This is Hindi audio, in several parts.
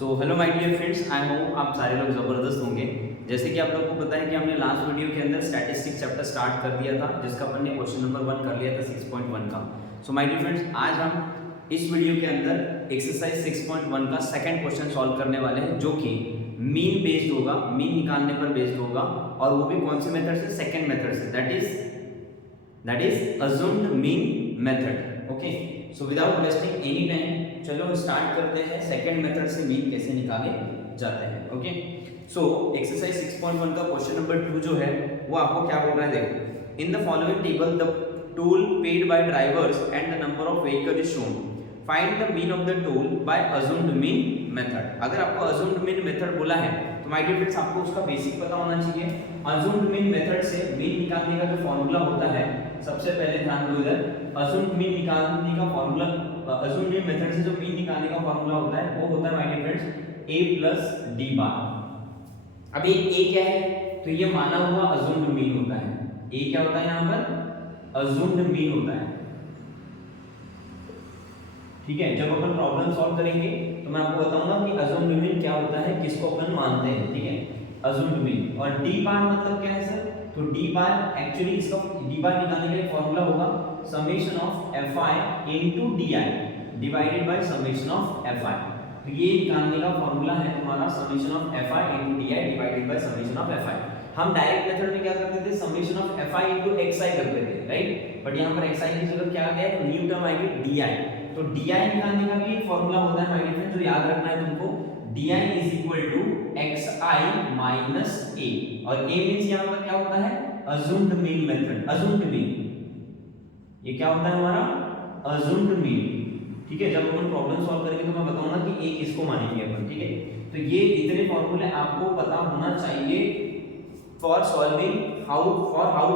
So hello my dear friends, I hope आप सारे लोग ज़बरदस्त होंगे। जैसे कि आप लोगों को पता है कि हमने लास्ट वीडियो के अंदर स्टैटिस्टिक्स चैप्टर स्टार्ट कर दिया था, जिसका अपन ने क्वेश्चन नंबर 1 कर लिया था 6.1 का। सो माय डियर फ्रेंड्स, आज हम इस वीडियो के अंदर एक्सरसाइज 6.1 का सेकंड क्वेश्चन सॉल्व करने वाले हैं, जो कि मीन बेस्ड होगा, मीन निकालने पर बेस्ड होगा, और वो भी कौन से मेथड से? सेकंड मेथड से, that is assumed mean method. Okay, so without wasting any time चलो स्टार्ट करते हैं सेकंड मेथड से मीन कैसे निकाले जाते हैं। ओके, सो एक्सरसाइज 6.1 का क्वेश्चन नंबर 2 जो है वो आपको क्या बोल रहा है, देखो। In the following table the toll paid by drivers and the number of vehicle is shown, find the mean of the toll by assumed mean method. अगर आपको अज्यूम्ड मीन मेथड बोला है तो माय डियर फ्रेंड्स आपको उसका बेसिक पता होना चाहिए। अज्यूम्ड मीन मेथड से मीन निकालने का जो फॉर्मूला होता है, सबसे पहले ध्यान दो इधर, अज्यूम्ड मीन निकालने का फॉर्मूला, अज्यूम्ड मीन मेथड से जो मीन निकालने का फॉर्मूला होता है वो होता है my dear friends a plus d bar. अब ये a क्या है? तो ये माना हुआ अज्यूम्ड मीन होता है। a क्या होता है यहाँ पर? अज्यूम्ड मीन होता है। ठीक है, जब अपन प्रॉब्लम सॉल्व करेंगे तो मैं आपको बताऊंगा कि अज्यूम्ड मीन क्या होता है, किसको अपन मानते हैं। ठीक है, अज्यूम्ड मीन। और डी बार मतलब क्या है सर? तो डी बार एक्चुअली इसका डी बार निकालने का एक फॉर्मूला होगा summation of fi into di divided by summation of fi। तो ये निकालने का फॉर्मूला है तुम्हारा summation of fi into di divided by summation of fi। हम डायरेक्ट मेथड में क्या करते थे? Summation of fi into xi करते थे, राइट। बट यहाँ पर xi की जगह क्या आ गया? तो न्यू टर्म आएगी di। तो di निकालने का भी एक फॉर्मूला होता है माय डियर फ्रेंड्स, जो याद रखना है तुमको। di is equal to xi minus a, और a मींस यहाँ पर क्या होता है? Assumed mean method. Assumed mean ये क्या होता है हमारा? Assumed mean. ठीक है, जब अपन प्रॉब्लम सॉल्व करेंगे तो मैं बताऊंगा कि a किसको मानेंगे अपन। ठीक है, तो ये इतने फॉर्मूले आपको पता होना चाहिए for solving how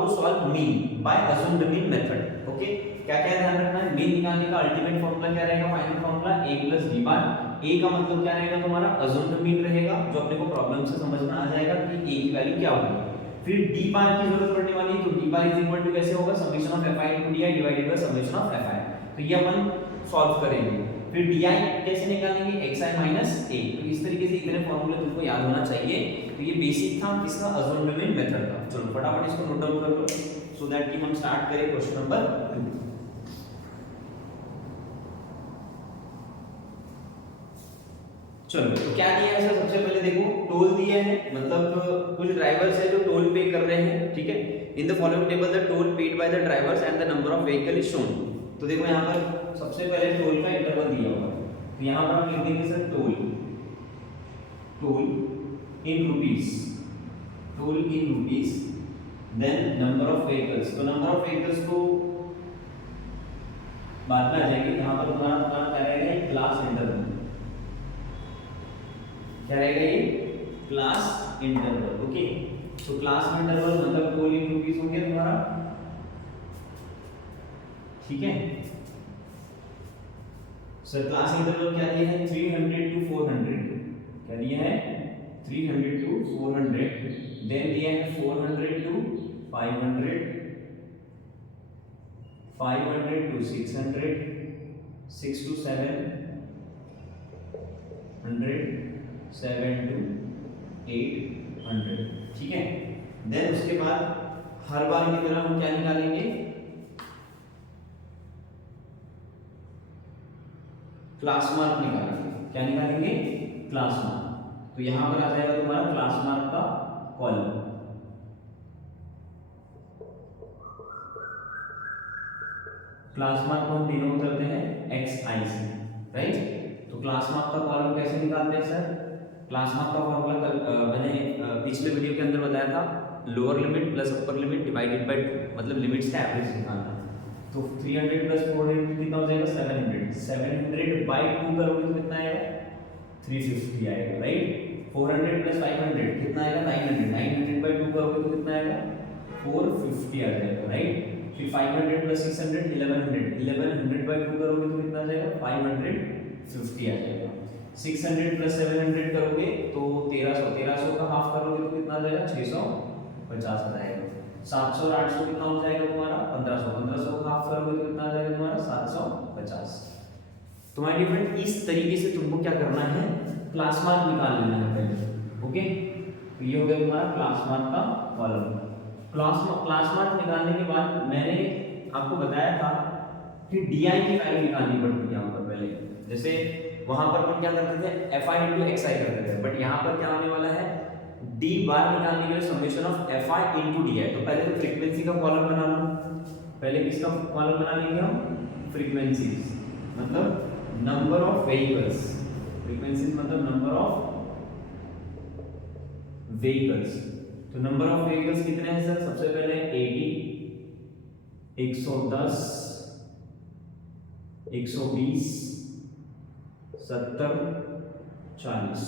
to solve mean by assumed mean method. Okay, क्या क्या ध्यान रखना है? मीन निकालने का अल्टीमेट फॉर्मूला क्या रहेगा? Final formula a plus d bar. a का मतलब क्या रहेगा तुम्हारा? अज्यूम्ड मीन रहेगा, जो अपने को प्रॉब्लम से समझ में आ जाएगा कि a की वैल्यू क्या होगी। फिर d बार की जरूरत पड़ने वाली है, तो d bar is equal to कैसे होगा? Summation of fi into di divided by summation of fi। तो ये अपन सॉल्व करेंगे। फिर di कैसे निकालेंगे? xi minus a। तो इस तरीके से इतने फॉर्मूले तुमको याद होना चाहिए। तो ये बेसिक था किसका? अज्यूम्ड मीन मेथड का। चलो फटाफट इसको नोट डाउन कर लो सो दैट कि हम स्टार्ट करें क्वेश्चन नंबर 2। चलो, तो क्या दिया है सर? सबसे पहले देखो, टोल दिया है, मतलब कुछ ड्राइवर्स है जो टोल पे कर रहे हैं। ठीक है, इन the following table the toll paid by the drivers and the number of vehicle is shown. तो देखो यहाँ पर सबसे पहले टोल का इंटरवल दिया हुआ है, तो यहाँ पर हम लिख देंगे sir toll in rupees, toll in rupees, then number of vehicles. तो नंबर ऑफ व्हीकल्स को बाद में आ जाएगी। यहाँ पर तुम्हारा क्या रहेगा? Class interval. क्या रहेगा ये? Class interval. ओके, तो क्लास इंटरवल मतलब टोल इन रुपीस हो गया तुम्हारा। ठीक है सर, क्लास इंटरवल क्या दिया है? 300 टू 400। क्या दिया है? 300 टू 400। देन दिया है 400 टू 500, 500 टू 600, 6 टू 700, 7 टू 800। ठीक है, देन उसके बाद हर बार की तरह हम क्या निकालेंगे? क्लास मार्क निकालेंगे। क्या निकालेंगे? Class mark. तो यहां पर आ जाएगा तुम्हारा क्लास मार्क का कॉलम। क्लास मार्क को हम डिनोट करते हैं xi से, राइट। तो क्लास मार्क का कॉलम कैसे निकालते हैं सर? क्लास मार्क का फॉर्मूला मैंने पिछले वीडियो के अंदर बताया था, lower limit plus upper limit divided by 2, मतलब लिमिट्स का एवरेज निकालना है। तो 300 प्लस 400 कितना हो जाएगा? 700। 700 बाय 2 करोगे तो कितना आएगा? 350 आएगा, राइट। 400 प्लस 500 कितना आएगा? 900। 900 बाय 2 करोगे तो कितना आएगा? 450 आ जाएगा, राइट। फिर 500 प्लस 600 1100। 1100 बाय 2 करोगे तो कितना आ जाएगा? 550 आ जाएगा। 600 प्लस 700 करोगे तो 1300। 1300 का हाफ करोगे तो कितना आ जाएगा? 650 आ जाएगा। 700 और 800 कितना हो जाएगा तुम्हारा? 1500। 1500 का हाफ करोगे तो कितना आ जाएगा तुम्हारा? 750। तो माय डियर फ्रेंड, इस तरीके से तुमको क्या करना है? क्लास मार्क निकाल लेना है पहले। ओके, तो ये हो गया तुम्हारा क्लास मार्क का कॉलम। क्लास मार्क निकालने के बाद मैंने आपको बताया था कि DI की वैल्यू निकालनी पड़ती है यहाँ पर पहले। जैसे वहां पर हम क्या करते थे, FI into XI करते थे, बट यहाँ पर क्या होने वाला है, D बार निकालने के लिए summation of FI into DI। तो पहले तो फ्रीक्वेंसी का कॉलम बना लो, पहले किसका कॉलम बना लेंगे हम, फ्रीक्वेंसीज मतलब नंबर ऑफ व्हीकल्स, फ्रीक्वेंसीज मतलब नंबर ऑफ व्हीकल्स। तो नंबर ऑफ व्हीकल्स कितने हैं सर, सबसे पहले 80, 110, 120, 70, 40,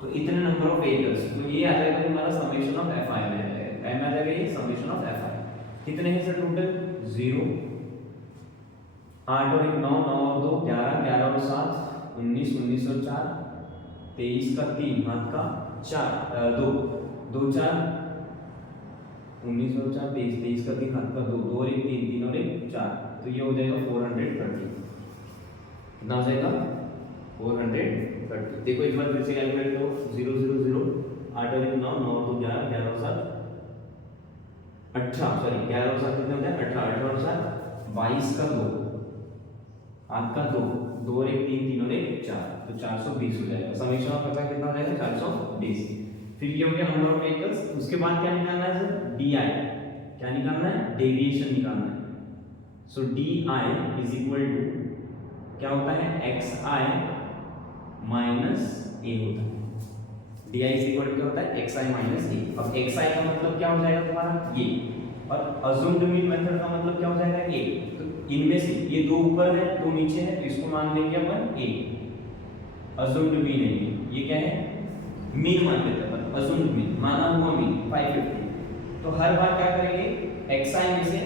तो इतने नंबर ऑफ व्हीकल्स। तो ये आ जाएगा तुम्हारा समेशन ऑफ FI में आ जाएगा ये समेशन ऑफ FI। कितने हैं सर टोटल, 0, 8 और 1 9, 9 और 2 11, 11 और 7 19, 19 और 4 23 का 3 हाथ का 4 2 2 4 19 और 4 23, 23 का 3 हाथ का 2 2 और 1 3 3 और 1 4। तो ये हो जाएगा 430। कितना हो जाएगा 430। देखो एक बार फिर से कैलकुलेट करो, 0 0 0 8 और 1 9, 9 और 2 11, 11 और 7 18, सॉरी 11 और 7 कितने होते हैं 18, 18 और 7 22 का 2 8 का 2 2 और 1 3 3 और 1 4, तो 420 हो जाएगा। समेशन ऑफ FI कितना हो जाएगा 420। फिर ये हो गया नंबर ऑफ व्हीकल्स। उसके बाद क्या निकालना है सर, DI। क्या निकालना है, डेविएशन निकालना है। सो DI इज इक्वल टू क्या होता है, XI माइनस A होता है। DI इज इक्वल टू क्या होता है, XI माइनस A। अब XI का मतलब क्या हो जाएगा तुम्हारा ये, और अज्यूम्ड मीन मेथड का मतलब क्या हो जाएगा A। तो इनमें से ये दो ऊपर है दो नीचे है, तो इसको मान लेंगे अपन A। अज्यूम्ड मीन है ये क्या है, मीन मान लेते हैं अपन, अज्यूम्ड मीन माना हुआ मीन 550। तो हर बार क्या करेंगे, XI में से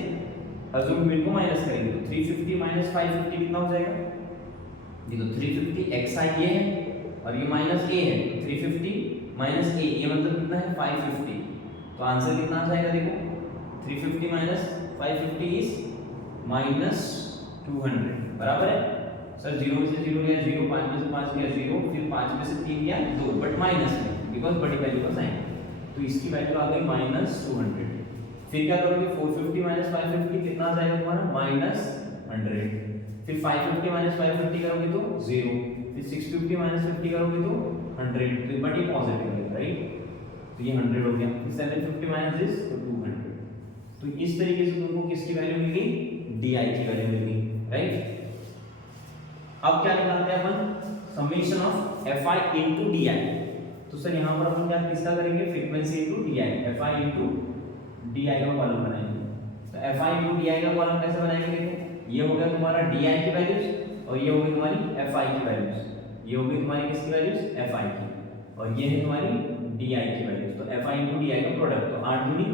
अज्यूम्ड मीन को माइनस करेंगे, तो 350 माइनस 550 कितना हो जाएगा, ये तो 350 XI ये है और ये माइनस A है, 350 माइनस A ये मतलब कितना है 550। तो आंसर कितना आ जाएगा देखो, 350 माइनस 550 इज माइनस 200, बराबर है सर। 0 में से 0 गया 0, 5 में से 5 गया 0, फिर 5 में से 3 गया 2, बट माइनस में बिकॉज बड़ी वैल्यू का साइन, तो इसकी वैल्यू आ गई माइनस 200। फिर क्या करोगे, 450 माइनस 550 कितना आ जाएगा तुम्हारा माइनस 100। फिर 550 माइनस 550 करोगे तो 0, फिर 650 माइनस 50 करोगे तो 100, तो बट ये पॉजिटिव है राइट, तो ये 100 हो गया। फिर 750 माइनस दिस तो 200। तो इस तरीके से तुमको किसकी वैल्यू मिल गई, DI की वैल्यू मिल गई राइट। अब क्या निकालते हैं अपन, summation of FI into DI। तो सर यहाँ पर अपन क्या किसका करेंगे, frequency into DI, FI into DI का कॉलम बनाएंगे। तो FI into DI का कॉलम कैसे बनाएंगे, देखो ये हो गया तुम्हारा DI की वैल्यूज और ये हो गई तुम्हारी FI की वैल्यूज। ये हो गई तुम्हारी किसकी वैल्यूज, FI की, और ये है तुम्हारी DI की वैल्यूज। तो FI into DI का प्रोडक्ट, तो 8 दूनी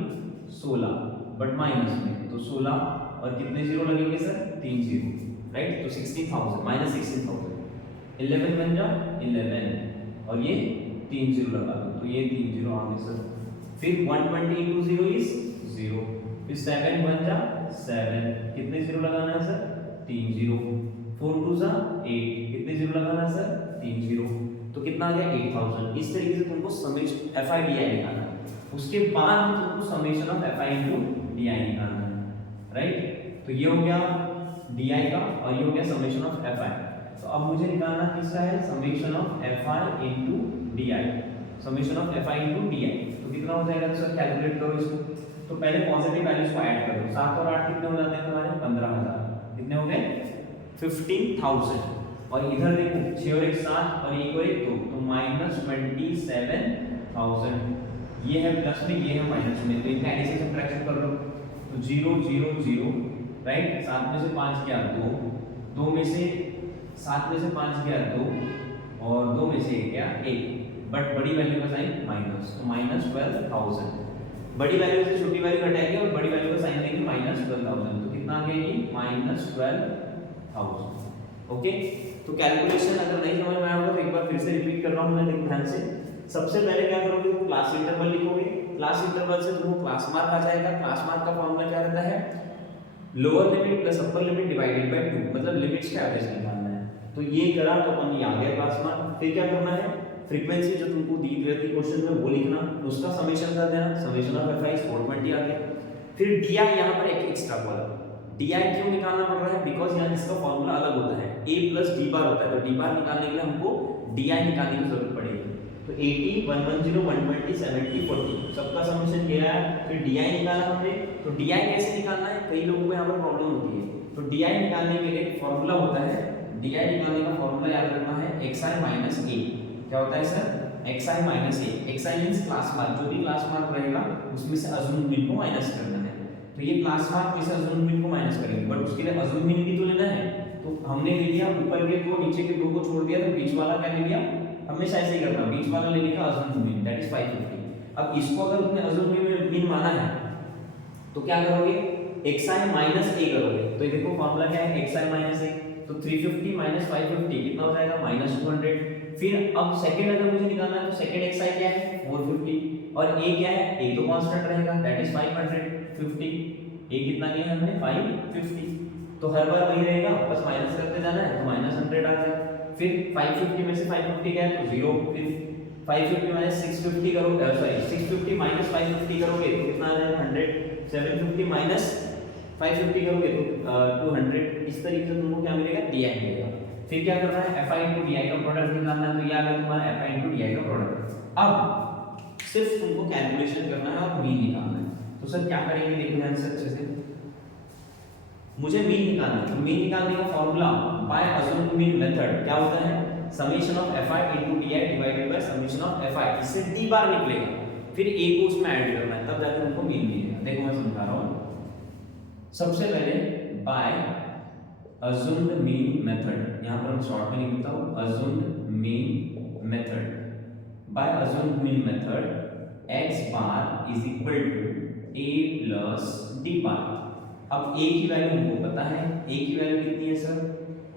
16 बट माइनस में, तो 16 और कितने जीरो लगेंगे सर, 3 जीरो राइट, तो 60,000 माइनस 60,000। 11 बन जा 11 और ये 3 जीरो लगा दो, तो ये 3 जीरो आ गए सर। फिर 120 into 0 इज 0, फिर 7 बन जा 7, कितने जीरो लगाना है सर, 3 जीरो। 4 2 जा 8, कितने जीरो लगाना है सर, 3 जीरो, तो कितना आ गया 8000। इस तरीके से तुमको समेशन FI DI निकालना है। उसके बाद तुमको summation of FI into DI निकालना है राइट। तो ये हो गया DI का और ये हो गया समेशन ऑफ FI। तो अब मुझे निकालना किसका है, summation of FI into DI, summation of FI into DI। तो कितना हो जाएगा सर, कैलकुलेट करो इसको। तो पहले पॉजिटिव वैल्यूज को ऐड करो, 7 और 8 कितने हो जाते हैं तुम्हारे 15,000, कितने हो गए 15,000। और इधर देखो 6 और 1 7 और 1 और 1 2, तो माइनस 27,000। ये है प्लस में, ये है माइनस में, तो इनका एडिशन सब्ट्रैक्शन कर लो। तो 0 0 0 राइट, 7 में से 5 गया 2, 2 में से 7 में से 5 गया 2 और 2 में से 1 गया 1, बट बड़ी वैल्यू का साइन माइनस, तो माइनस 12,000। बड़ी वैल्यू से छोटी वैल्यू घटाएंगे और बड़ी वैल्यू का साइन देंगे माइनस 12,000, तो कितना आ गया ये माइनस 12,000। ओके, तो कैलकुलेशन अगर नहीं समझ में आया होगा तो एक बार फिर से रिपीट कर रहा हूँ मैं ध्यान से। सबसे पहले क्या करोगे, तुम क्लास इंटरवल लिखोगे, क्लास इंटरवल से तुमको क्लास मार्क आ जाएगा। क्लास मार्क का फॉर्मूला क्या रहता है, lower limit plus upper limit divided by 2, मतलब लिमिट्स का एवरेज निकालना है। तो ये करा तो अपन ये आ गया क्लास मार्क। फिर क्या करना है, फ्रीक्वेंसी जो तुमको दी रहती क्वेश्चन में वो लिखना, उसका समेशन कर देना, समेशन ऑफ fi is 420 आ गया। फिर di यहाँ पर एक एक्स्ट्रा बोला, di क्यों निकालना पड़ रहा है, बिकॉज यहाँ इसका फॉर्मूला अलग होता है, a प्लस d बार होता है, तो d बार निकालने के लिए हमको di निकालने की जरूरत पड़ेगी। तो 80 110 120 70 40 सबका समेशन ये आया। फिर di निकाला हमने, तो di कैसे निकालना है, कई लोगों को यहाँ पर प्रॉब्लम होती है। तो di निकालने के लिए फॉर्मूला होता है, di निकालने का फॉर्मूला याद रखना है xi माइनस a। क्या होता है sir, xi minus a। xi means class mark, जो भी क्लास मार्क रहेगा उसमें से अज्यूम्ड मीन को माइनस करना है। तो ये क्लास मार्क में से अज्यूम्ड मीन को माइनस करेंगे, बट उसके लिए अज्यूम्ड मीन भी तो लेना है। तो हमने ले लिया ऊपर के दो, नीचे के दो को छोड़ दिया, तो बीच वाला क्या ले लिया, हमेशा ऐसे ही करना, बीच वाला लेने का अज्यूम्ड मीन दैट इज 550। अब इसको अगर तुमने अज्यूम्ड मीन माना है तो क्या करोगे, xi माइनस a करोगे। तो ये देखो फॉर्मूला क्या है, xi माइनस a, तो 350 माइनस 550 कितना हो जाएगा, माइनस 200। फिर अब सेकंड अगर मुझे निकालना है तो सेकंड xi क्या है 450, और a क्या है, a तो कांस्टेंट रहेगा दैट इज 550। a कितना लिया है हमने 550, तो हर बार वही रहेगा, बस माइनस करते जाना है, तो माइनस 100 आ गया। फिर 550 में से 550 गया तो 0, फिर 550 माइनस 650 करोगे, सॉरी 650 माइनस 550 करोगे तो कितना आ जाएगा 100। 750 माइनस 550 करोगे तो 200। इस तरीके से तुमको क्या मिलेगा, di मिलेगा। फिर क्या करना है, fi into di का प्रोडक्ट निकालना है, तो ये आ गया तुम्हारा fi into di का प्रोडक्ट। अब सिर्फ तुमको कैलकुलेशन करना है और मीन निकालना है। तो सर क्या करेंगे, देखो ध्यान से अच्छे से, मुझे मीन निकालना है। तो मीन निकालने का formula bye assumed mean method क्या होता है, summation of fi into di divided by summation of fi, इससे d बार निकलेगा, फिर a को उसमें ऐड करना है, तब जाकर तुमको मीन मिलेगा। देखो मैं समझा रहा हूं, सबसे पहले बाय अज्यूम्ड मीन मेथड, यहां पर हम शॉर्ट में लिखता हूं assumed mean method. By assumed mean method x bar is equal to a plus d bar. अब a की वैल्यू हमको पता है, a की वैल्यू कितनी है सर,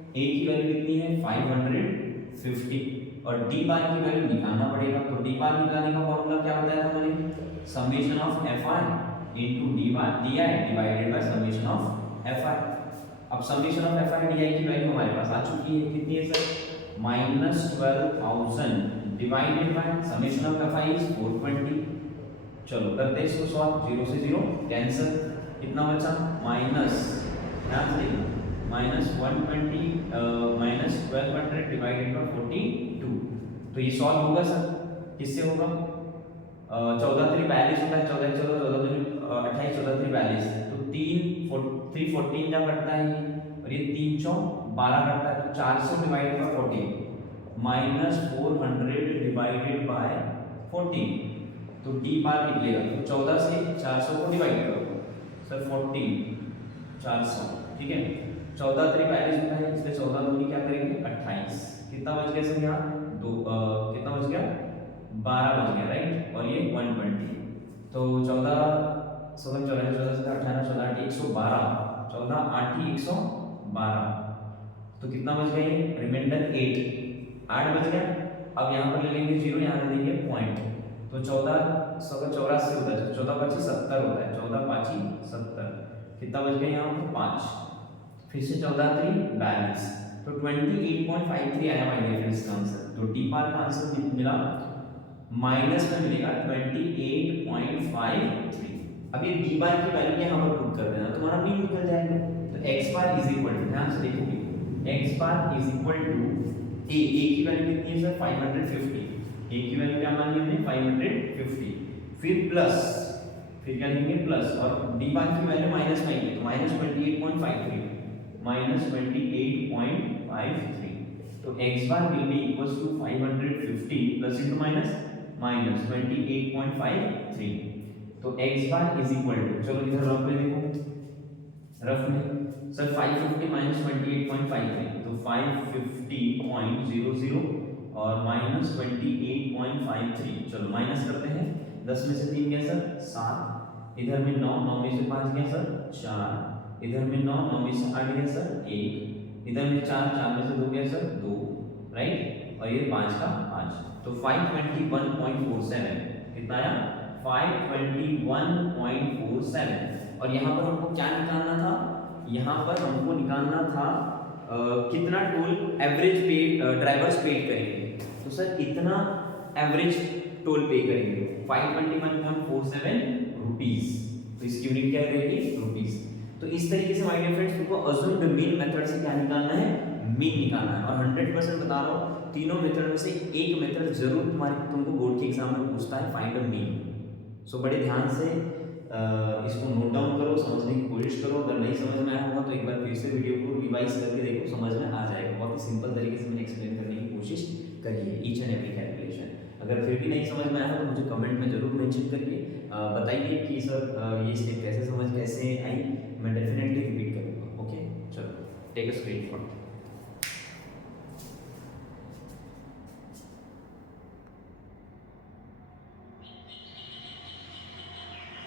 a की वैल्यू कितनी है 550, और d बार की वैल्यू निकालना पड़ेगा। तो d बार निकालने का फॉर्मूला क्या बताया था मैंने, summation of fi into d bar di divided by summation of fi। अब समेशन ऑफ fi di की वैल्यू हमारे पास आ चुकी है, कितनी है sir, minus 12,000 divided by summation of fi is 420। चलो करते हैं इसको सॉल्व, 0 से 0 कैंसिल, कितना बचा माइनस, ध्यान से माइनस 120 माइनस 1200 डिवाइडेड बाय 42। तो ये सॉल्व होगा सर, किससे होगा, 14 3 42 होता है, 14 14 14 28 14 3 42, तो 3 14 क्या करता है ये, और ये 3 4 12 करता है, तो 400 divided by 14 minus 400 divided by 14, तो d बार निकलेगा। तो 14 से 400 को डिवाइड करो सर, 14 400, ठीक है, 14 3 42 होता है, इसलिए 14 दूनी क्या करेंगे 28, कितना बच गया सर यहाँ कितना बच गया 12 बच गया, राइट, और ये 120, तो 14 14 14 14 से 18 14 8 112, 14 8 112, तो कितना बच गया ये रिमाइंडर 8 बच गया। अब यहाँ पर ले लेंगे 0, यहाँ ले लेंगे पॉइंट, तो 14 84 होता है, 14 5 70 होता है, 14 5 70, कितना बच गया यहाँ पर 5, फिर से 14 3 42, तो 28.53 आया माय डियर फ्रेंड्स का आंसर। तो डी पार का आंसर मिला, माइनस में मिलेगा 28.53। अब ये डी बार की वैल्यू यहाँ पर पुट कर देना, तुम्हारा मीन निकल जाएगा। तो x bar is equal to, ध्यान से देखोगे, x bar is equal to a की वैल्यू कितनी है सर 550, a की वैल्यू क्या मानी हमने 550, फिर प्लस, फिर क्या लिखेंगे प्लस, और d बार की वैल्यू माइनस में आएगी, तो माइनस 28.53 माइनस 28.53, तो x bar will be equals to 550 plus into minus minus 28.53, तो x bar is equal to, चलो इधर रफ में देखो, रफ में सर 550 माइनस 28.53, तो 550.00 और माइनस 28.53, चलो माइनस करते हैं, 10 में से 3 गया सर 7, इधर में 9, 9 में से 5 गया सर 4, इधर में 9, 9 में से 8 गया सर 1, इधर में 4, 4 में से 2 गया सर 2, राइट, और ये 5 का 5, तो 521.47 कितना आया 521.47। और यहाँ पर हमको क्या निकालना था, यहाँ पर हमको निकालना था कितना टोल एवरेज पे ड्राइवर्स पे करेंगे, तो सर इतना एवरेज टोल पे करेंगे 521.47 रुपीस। तो इसकी यूनिट क्या रहेगी, रुपीस। तो इस तरीके से माय डियर फ्रेंड्स तुमको अज्यूम्ड मीन मेथड से क्या निकालना है, मीन निकालना है। और 100% बता रहा हूँ तीनों मेथड में से एक मेथड जरूर तुमको बोर्ड के एग्जाम में पूछता है, फाइंड अ मीन। सो बड़े ध्यान से इसको नोट डाउन करो, समझने की कोशिश करो। अगर नहीं समझ में आया होगा तो एक बार फिर से वीडियो को रिवाइज करके देखो, समझ में आ जाएगा। बहुत ही सिंपल तरीके से मैंने एक्सप्लेन करने की कोशिश करी है ईच एंड एवरी कैलकुलेशन। अगर फिर भी नहीं समझ में आया तो मुझे कमेंट में जरूर मेंशन करिए, बताइए कि सर ये स्टेप कैसे आई, मैं डेफिनेटली रिपीट करूँगा। ओके, चलो टेक अ स्क्रीनशॉट।